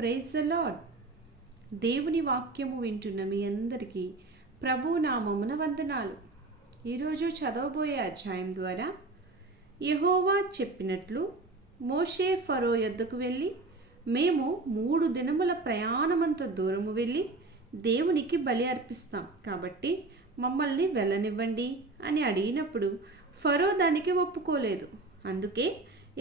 Praise the lord దేవుని వాక్యము వింటున్న మీ అందరికీ ప్రభు నామమున వందనాలు. ఈరోజు చదవబోయే అధ్యాయం ద్వారా యహోవా చెప్పినట్లు మోషే ఫరో యొద్దకు వెళ్ళి మేము మూడు దినముల ప్రయాణమంత దూరము వెళ్ళి దేవునికి బలి అర్పిస్తాం. కాబట్టి మమ్మల్ని వెళ్ళనివ్వండి అని అడిగినప్పుడు ఫరో దానికి ఒప్పుకోలేదు. అందుకే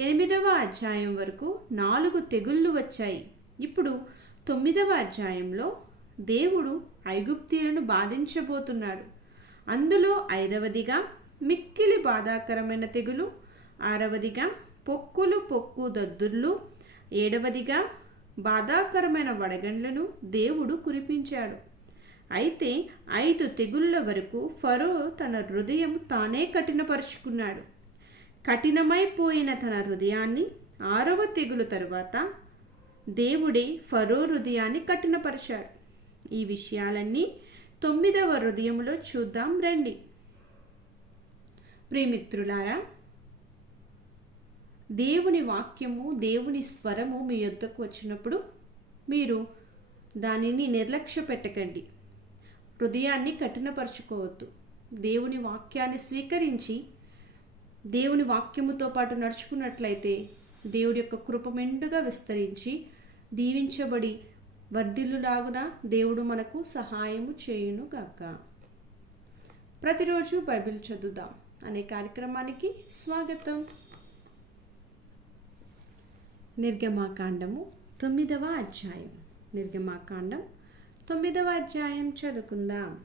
ఎనిమిదవ అధ్యాయం వరకు నాలుగు తెగుళ్ళు వచ్చాయి. ఇప్పుడు తొమ్మిదవ అధ్యాయంలో దేవుడు ఐగుప్తీయులను బాధించబోతున్నాడు. అందులో ఐదవదిగా మిక్కిలి బాధాకరమైన తెగులు ఆరవదిగా పొక్కులు పొక్కు దద్దుర్లు ఏడవదిగా బాధాకరమైన వడగండ్లను దేవుడు కురిపించాడు. అయితే ఐదు తెగుళ్ళ వరకు ఫరో తన హృదయం తానే కఠినపరుచుకున్నాడు. కఠినమైపోయిన తన హృదయాన్ని ఆరవ తెగులు తరువాత దేవుడే ఫరో హృదయాన్ని కఠినపరిచాడు. ఈ విషయాలన్నీ తొమ్మిదవ హృదయంలో చూద్దాం రండి. ప్రియమిత్రులారా దేవుని వాక్యము దేవుని స్వరము మీ యొద్దకు వచ్చినప్పుడు మీరు దానిని నిర్లక్ష్య పెట్టకండి. హృదయాన్ని కఠినపరచుకోవద్దు. దేవుని వాక్యాన్ని స్వీకరించి దేవుని వాక్యముతో పాటు నడుచుకున్నట్లయితే దేవుడి యొక్క కృప మెండుగా విస్తరించి దీవించబడి వర్ధిల్లులాగున దేవుడు మనకు సహాయము చేయునుగాక ప్రతిరోజు బైబిల్ చదువుదాం అనే కార్యక్రమానికి స్వాగతం. నిర్గమాకాండము తొమ్మిదవ అధ్యాయం. నిర్గమాకాండం తొమ్మిదవ అధ్యాయం చదువుకుందాం.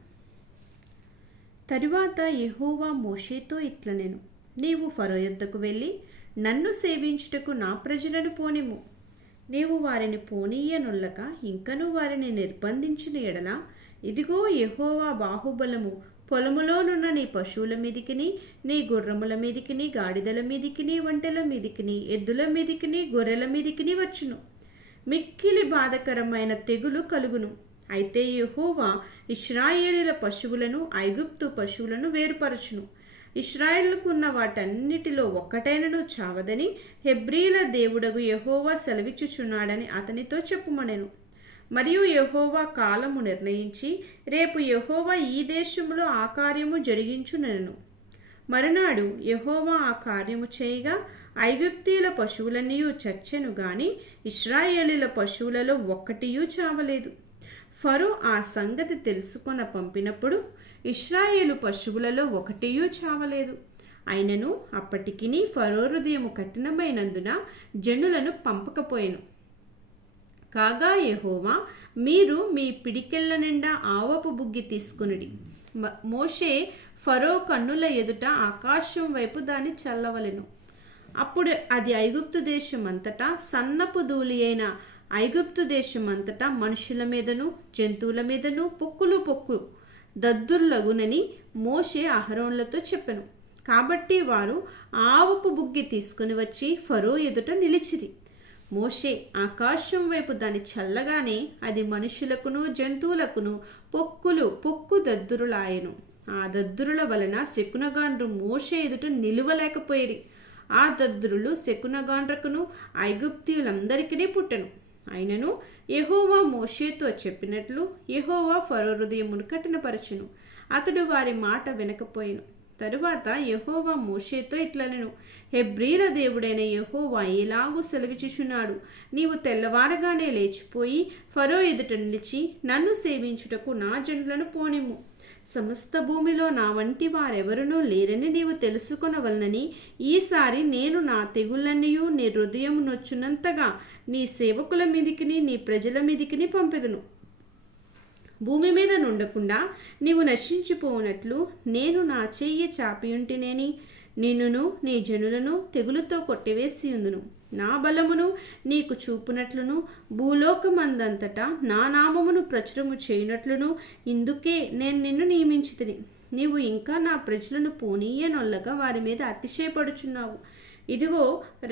తరువాత యహోవా మోషేతో ఇట్లనెను నీవు ఫరో యొద్దకు వెళ్ళి నన్ను సేవించుటకు నా ప్రజలను పోనిము నీవు వారిని పోనీయనుల్లక ఇంకనూ వారిని నిర్బంధించిన ఎడల ఇదిగో యహోవా బాహుబలము. పొలములోనున్న నీ పశువుల మీదికిని నీ గుర్రముల మీదికిని గాడిదల మీదికిని ఒంటెల మీదికిని ఎద్దుల మీదికిని గొర్రెల మీదికిని వచ్చును. మిక్కిలి బాధకరమైన తెగులు కలుగును. అయితే యహోవా ఇస్రాయేలీల పశువులను ఐగుప్తు పశువులను వేరుపరచును. ఇస్రాయేళ్ళకున్న వాటన్నిటిలో ఒక్కటైనను చావదని హెబ్రీల దేవుడగు యహోవా సెలవిచ్చుచున్నాడని అతనితో చెప్పుమనెను. మరియు యహోవా కాలము నిర్ణయించి రేపు యహోవా ఈ దేశంలో ఆ కార్యము జరిగించునెను. మరునాడు యహోవా ఆ కార్యము చేయగా ఐగుప్తీల పశువులన్నీ చచ్చెను గాని ఇస్రాయేలీల పశువులలో ఒక్కటియూ చావలేదు. ఫరో ఆ సంగతి తెలుసుకొన పంపినప్పుడు ఇస్రాయేలు పశువులలో ఒకటియూ చావలేదు. అయినను అప్పటికిని ఫరో హృదయము కఠినమైనందున జనులను పంపకపోయాను. కాగా యహోవా మీరు మీ పిడికెళ్ళ నిండా ఆవపు బుగ్గి తీసుకునుడి. మ- మోషే ఫరో కన్నుల ఎదుట ఆకాశం వైపు దాన్ని చల్లవలెను. అప్పుడు అది ఐగుప్తు దేశం అంతటా సన్నపు ధూళి అయిన ఐగుప్తు దేశం అంతటా మనుషుల మీదను జంతువుల మీదను పొక్కులు పొక్కు దద్దుర్లగునని మోషే అహరోన్లతో చెప్పెను. కాబట్టి వారు ఆవపు బుగ్గి తీసుకుని వచ్చి ఫరో ఎదుట నిలిచిరి. మోషే ఆకాశం వైపు దాన్ని చల్లగానే అది మనుషులకును జంతువులకును పొక్కులు పొక్కు దద్దురులాయెను. ఆ దద్దురుల వలన శకునగాండ్రు మోషే ఎదుట నిలువలేకపోయిరి. ఆ దద్దురులు శకునగాండ్రకును ఐగుప్తీయులందరికీ పుట్టెను. అయినను యహోవా మోషేతో చెప్పినట్లు యహోవా ఫరో హృదయమును కఠినపరచును. అతడు వారి మాట వినకపోయాను. తరువాత యహోవా మోషేతో ఇట్లనెను హెబ్రీల దేవుడైన యహోవా ఎలాగూ సెలవిచుచున్నాడు నీవు తెల్లవారగానే లేచిపోయి ఫరో ఎదుట నిలిచి నన్ను సేవించుటకు నా జనులను పోనిమ్ము. సమస్త భూమిలో నా వంటి వారెవరునూ లేరని నీవు తెలుసుకొనవలనని ఈసారి నేను నా తెగులన్నీయు నీ హృదయం నొచ్చునంతగా నీ సేవకుల మీదికిని నీ ప్రజల మీదికిని పంపెదను. భూమి మీద నుండకుండా నీవు నశించిపోనట్లు నేను నా చెయ్యి చాపియుంటినేని. నిన్నును నీ జనులను తెగులుతో కొట్టివేసి ఉందును నా బలమును నీకు చూపునట్లును. భూలోకమందంతటా నా నామమును ప్రచురము చేయునట్లును. ఇందుకే నేను నిన్ను నియమించితిని. నీవు ఇంకా నా ప్రజలను పోనీయనొల్లగా వారి మీద అతిశయపడుచున్నావు. ఇదిగో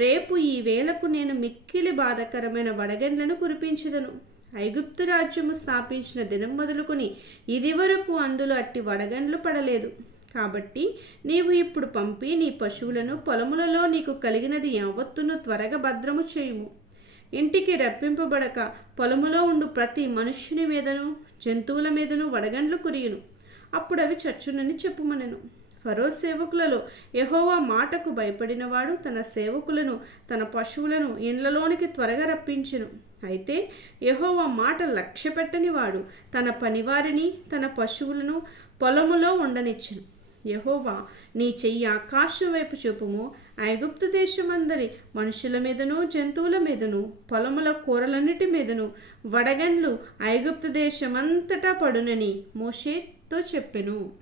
రేపు ఈ వేళకు నేను మిక్కిలి బాధకరమైన వడగండ్లను కురిపించదను. ఐగుప్తు రాజ్యము స్థాపించిన దినం మొదలుకొని ఇది వరకు అందులో అట్టి వడగండ్లు పడలేదు. కాబట్టి నీవు ఇప్పుడు పంపి నీ పశువులను పొలములలో నీకు కలిగినది యావత్తును త్వరగా భద్రము చేయుము. ఇంటికి రప్పింపబడక పొలములో ఉండు ప్రతి మనుష్యుని మీదను జంతువుల మీదను వడగండ్లు కురియును. అప్పుడు అవి చచ్చునని చెప్పుమనెను. ఫరో సేవకులలో యహోవా మాటకు భయపడినవాడు తన సేవకులను తన పశువులను ఇండ్లలోనికి త్వరగా రప్పించెను. అయితే యహోవా మాట లక్ష్య వాడు తన పనివారిని తన పశువులను పొలములో ఉండనిచ్చెను. యహోవా నీ చెయ్యి ఆకాశం వైపు చూపుము. ఐగుప్తు దేశమందరి మనుషుల మీదను జంతువుల మీదను పొలముల కూరలన్నిటి మీదను వడగండ్లు ఐగుప్తు దేశమంతటా పడునని మోషేతో చెప్పెను.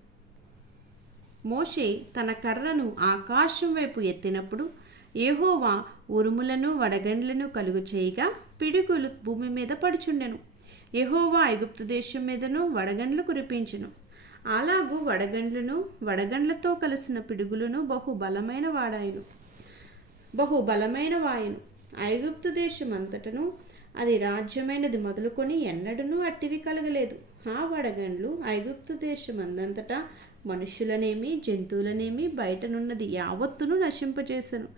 మోషే తన కర్రను ఆకాశం వైపు ఎత్తినప్పుడు ఏహోవా ఉరుములను వడగండ్లను కలుగు చేయగా పిడుగులు భూమి మీద పడుచుండెను. ఎహోవా ఐగుప్తు దేశం మీదను వడగండ్లు కురిపించెను. అలాగూ వడగండ్లను వడగండ్లతో కలిసిన పిడుగులను బహు బలమైన వాడాయను. బహు బలమైన వాయను. ఐగుప్తు దేశం అంతటను అది రాజ్యమైనది మొదలుకొని ఎన్నడనూ అట్టివి కలగలేదు. ఆ వడగండ్లు ఐగుప్తు దేశం అందంతటా మనుషులనేమి జంతువులనేమి బయటనున్నది యావత్తును నశింపజేసెను.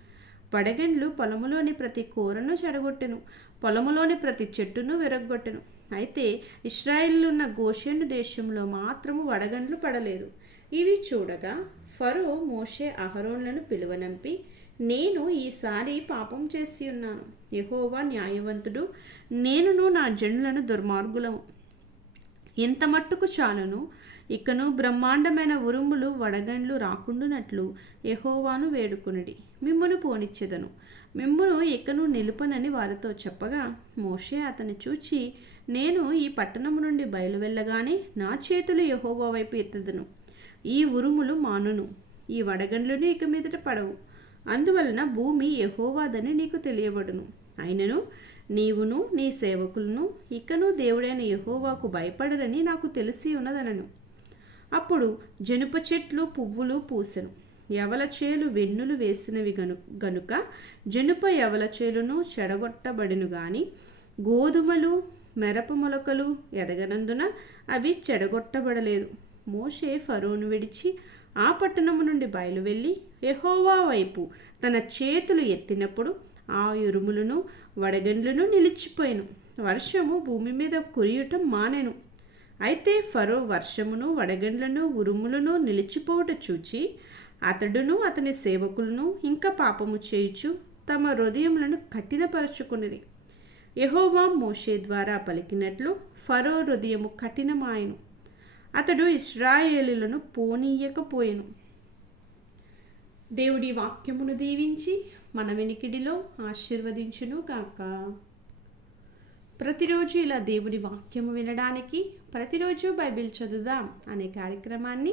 వడగండ్లు పొలములోని ప్రతి కూరను చెడగొట్టెను పొలములోని ప్రతి చెట్టును విరగ్గొట్టెను. అయితే ఇస్రాయిలున్న గోషెండు దేశంలో మాత్రము వడగండ్లు పడలేదు. ఇవి చూడగా ఫరో మోషే అహరోన్లను పిలువనంపి నేను ఈసారి పాపం చేసి ఉన్నాను. యహోవా న్యాయవంతుడు నేనును నా జనులను దుర్మార్గులము. ఇంత మట్టుకు చాలును ఇకను బ్రహ్మాండమైన ఉరుములు వడగండ్లు రాకుండునట్లు యహోవాను వేడుకునిడి. మిమ్మును పోనిచ్చెదను. మిమ్మును ఇకను నిలుపనని వారితో చెప్పగా మోషే అతని చూచి నేను ఈ పట్టణము నుండి బయలువెళ్ళగానే నా చేతులు యహోవా వైపు ఎత్తెదను. ఈ ఉరుములు మానును. ఈ వడగండ్లను ఇక మీదట పడవు. అందువలన భూమి యహోవాదని నీకు తెలియబడును. అయినను నీవును నీ సేవకులను ఇకను దేవుడైన యహోవాకు భయపడరని నాకు తెలిసి ఉన్నదనను. అప్పుడు జనుప చెట్లు పువ్వులు పూసెను. యవల చేలు వెన్నులు వేసినవి గను గనుక జనుప యవల చేలును చెడగొట్టబడిను గాని గోధుమలు మెరప మొలకలు ఎదగనందున అవి చెడగొట్టబడలేదు. మోషే ఫరోను విడిచి ఆ పట్టణము నుండి బయలువెళ్ళి ఎహోవా వైపు తన చేతులు ఎత్తినప్పుడు ఆ ఉరుములను వడగండ్లను నిలిచిపోయాను. వర్షము భూమి మీద కురియటం మానెను. అయితే ఫరో వర్షమును వడగండ్లను ఉరుములను నిలిచిపోవుట చూచి అతడును అతని సేవకులను ఇంకా పాపము చేయుచు తమ హృదయములను కఠినపరచుకునిరి. యహోవా మోషే ద్వారా పలికినట్లు ఫరో హృదయము కఠినమాయను. అతడు ఇస్రాయేలులను పోనీయకపోయెను. దేవుడి వాక్యమును దీవించి మన వెనికిడిలో ఆశీర్వదించును కాక ప్రతిరోజు ఇలా దేవుడి వాక్యము వినడానికి ప్రతిరోజు బైబిల్ చదువుదాం అనే కార్యక్రమాన్ని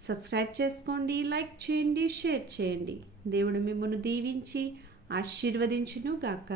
సబ్స్క్రైబ్ చేసుకోండి లైక్ చేయండి షేర్ చేయండి. దేవుడు మిమ్మల్ని దీవించి ఆశీర్వదించును గాక